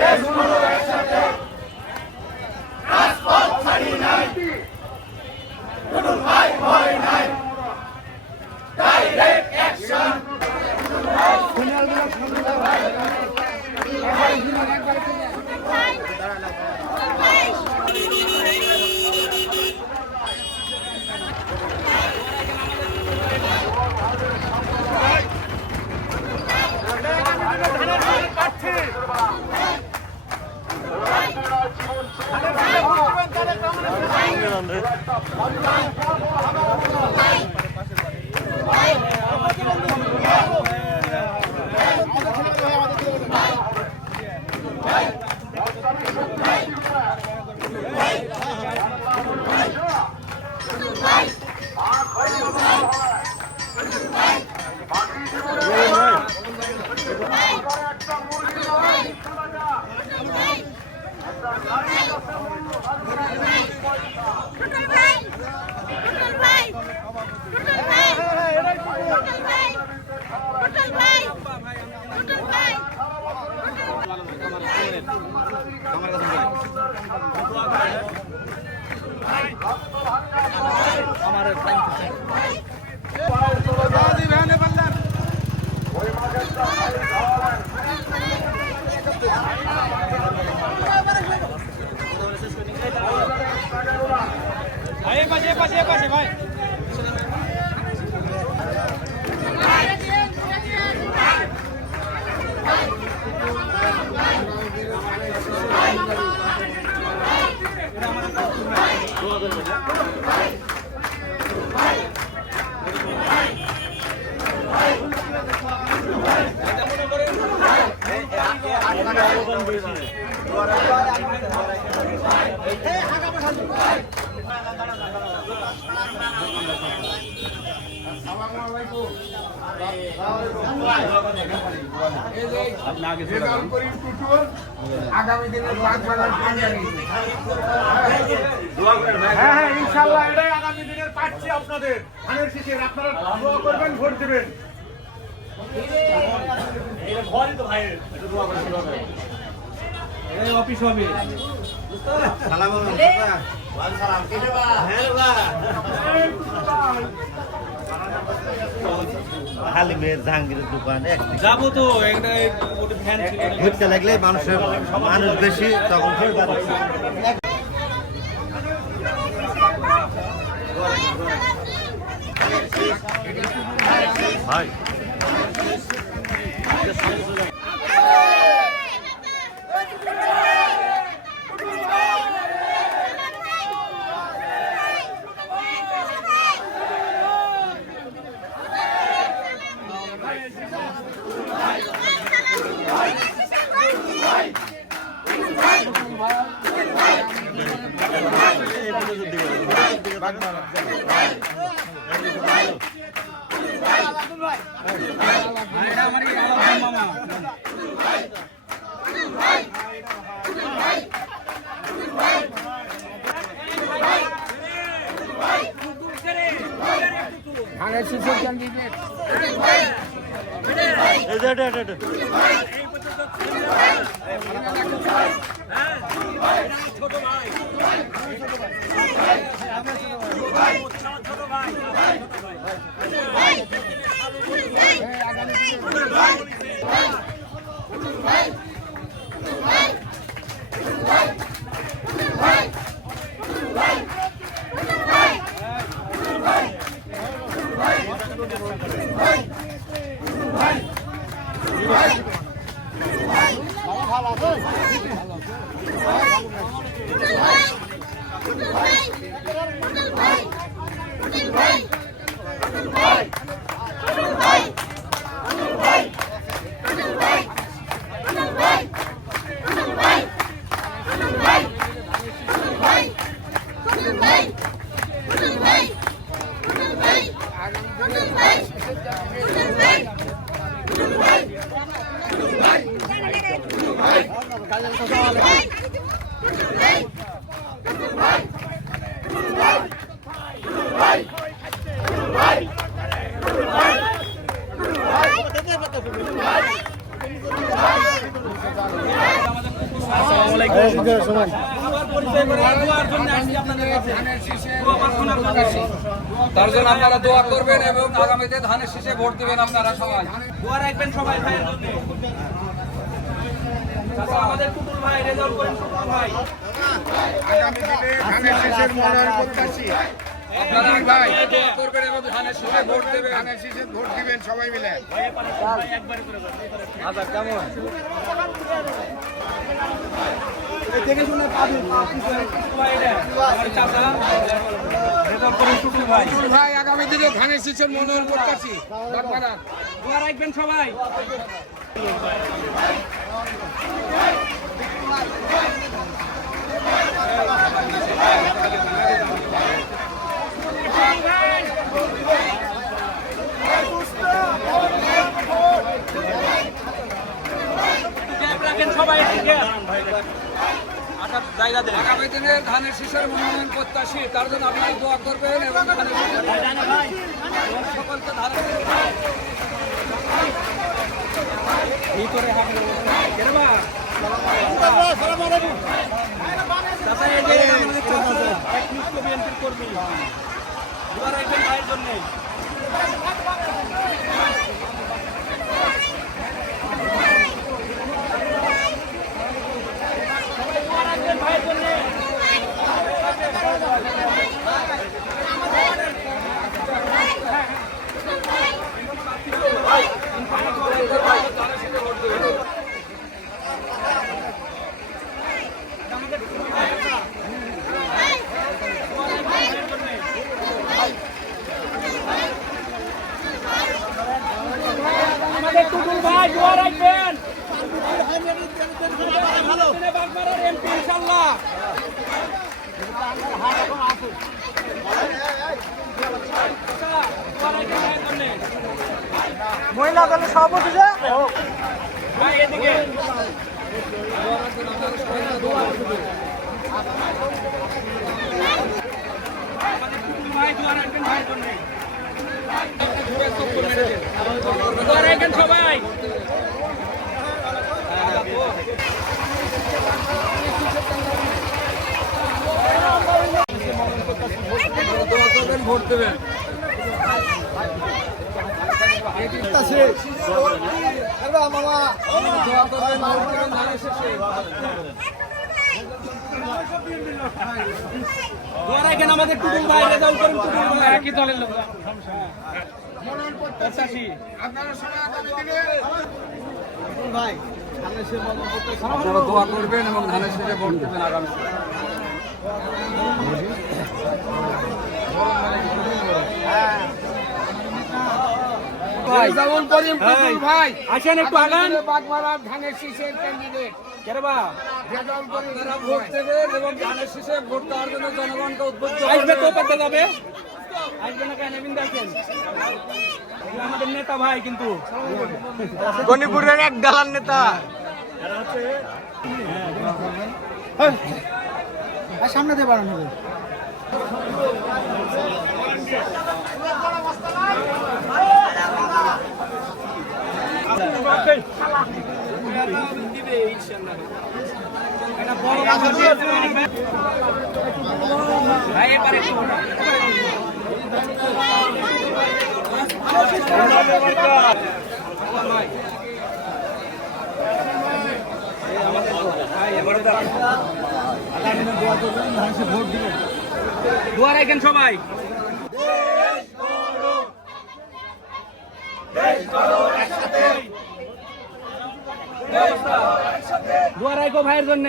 দেশগুলো একসাথে রাজপথ ছাড়ি নাই টুটুল ভাই ভয় নাই ডাইরেক্ট অ্যাকশন ভাই আগামী দিনের হ্যাঁ ইনশাআল্লাহ এটাই আগামী দিনের পাচ্ছি আপনাদের ধানের শীষের আপনারা দোয়া করবেন ভোট দেবেন অফিস হবে হালিমের জাহাঙ্গীরের দোকান যাবো তো ঘুরতে লাগলে মানুষ বেশি তখন ভাই তার জন্য আপনারা দোয়া করবেন এবং আগামীতে ধানের শীষে ভোট দিবেন আপনারা সবাই। দোয়া রাখবেন সবাই ভাইয়ের জন্য। চাচা, আমাদের টুটুল ভাই রেজাল্ট করেন, টুটুল ভাই। আপনারা আগামীতে দোয়া করবেন এবং ধানের শীষে ভোট দেবেন। চাচা, রেজাল্ট করেন টুটুল ভাই। ভাই আগামী দিনে ধানের শীষের মনোনয়ন করতেছি। দোয়া রাখবেন সবাই। আগামী দিনে ধানের শীষের মনোনয়ন প্রত্যাশী, তার জন্য আপনারা দোয়া করবেন এবং ধানের শীষের সকলকে ধানের ভাইয়ের জন্য। আমাদের টুটুল ভাই দোয়া রাখবেন। বাগমারার এমপি ইনশাআল্লাহ। মহিলা দলের সভাপতি যে ভাই এদিকে ভাই দোয়া রাখবেন ভাইয়ের জন্য। দোয়া রাখবেন সবাই। দোয়া করবেন, ভোট দেবেন। দোয়া করবেন, ভোট দেবেন ধানের শীষে। দোয়া রাখেন আমাদের টুটুল ভাই রেজাল্ট করেন, টুটুল ভাই একই দলের লোক। আপনারা দোয়া করবেন এবং ধানের শীষে ভোট দেবেন আগামী ভাই আসেন একটু আগান। বাগমারার ধানের শীষের ক্যান্ডিডেট কেরবা আপনারা ভোট দেবেন এবং ধানের শীষে ভোট দেওয়ার জন্য জনগণকে উদ্বুদ্ধ আসবে তো করবেন। করতে যাবে, আসবে না কেন এমনি দেখেন। এগুলো আমাদের নেতা ভাই, কিন্তু গণিপুরের এক দালান নেতা। সামনে দিয়ে বাড়ানো হবে। ভাই এবারে দোয়া রাখেন সবাই। দোয়া রাখো ভাইয়ের জন্য।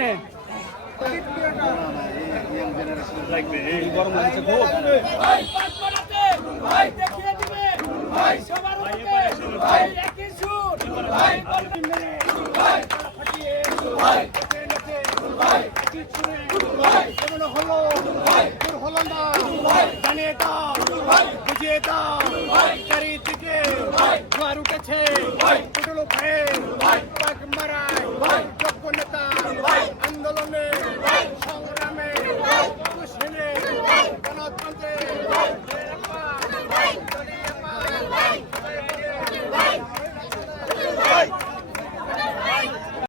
জানিয়ে দাও, বুঝিয়ে দাও, চারিদিকে জোয়ার উঠেছে, টুটুল ভাইয়ের বাগমারা